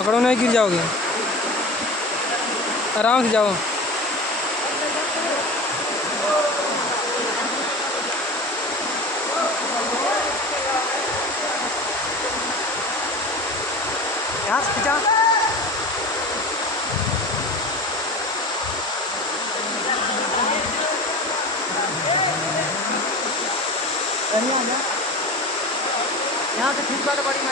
पकड़ो नहीं, गिर जाओगे। आराम से जाओ। यहाँ से खिंचा। यहाँ से खींच वाले बड़ी